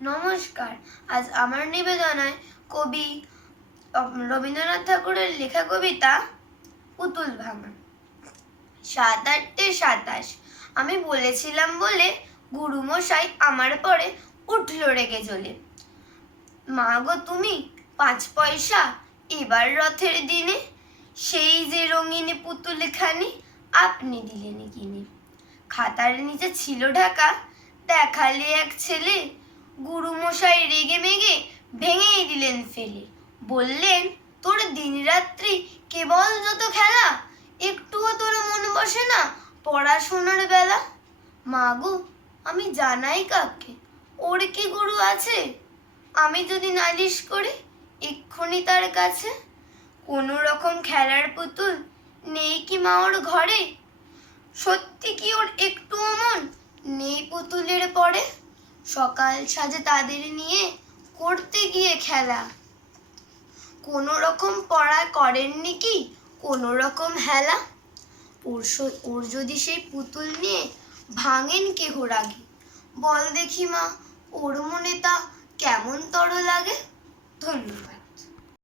নমস্কার। আজ আমার নিবেদনায় কবি রবীন্দ্রনাথ ঠাকুরের লেখা কবিতা পুতুল ভাঙা। ৭-৮-২৭ আমি বলেছিলাম বলে গুরুমশাই আমার পরে উঠল রেগে জ্বলে। মা গো তুমি ৫ পয়সা এবার রথের দিনে, সেই যে রঙিন পুতুলখানি আপনি দিলেন কিনে। খাতার নিচে ছিল ঢাকা, দেখালে এক ছেলে, গুরুমশাই রেগে মেগে ভেঙেই দিলেন ফেলে। বললেন তোর দিনরাত্রি কেবল যত খেলা, একটুও তোর মন বসে না পড়াশোনার বেলা। মা গো আমি জানাই কাকে, ওর কি গুরু আছে? আমি যদি নালিশ করি এক্ষুনি তার কাছে। কোনো রকম খেলার পুতুল নেই কি মা ওর ঘরে? সত্যি কি ওর একটুও মন নেই পুতুলের পরে? সকাল সাজে তাদের নিয়ে করতে গিয়ে খেলা, কোনো রকম পড়া করেননি কি কোনো রকম হেলা? ওর যদি সেই পুতুল নিয়ে ভাঙেন কেহ রাগে, বল দেখি মা ওর মনে তা কেমন তর লাগে। ধন্যবাদ।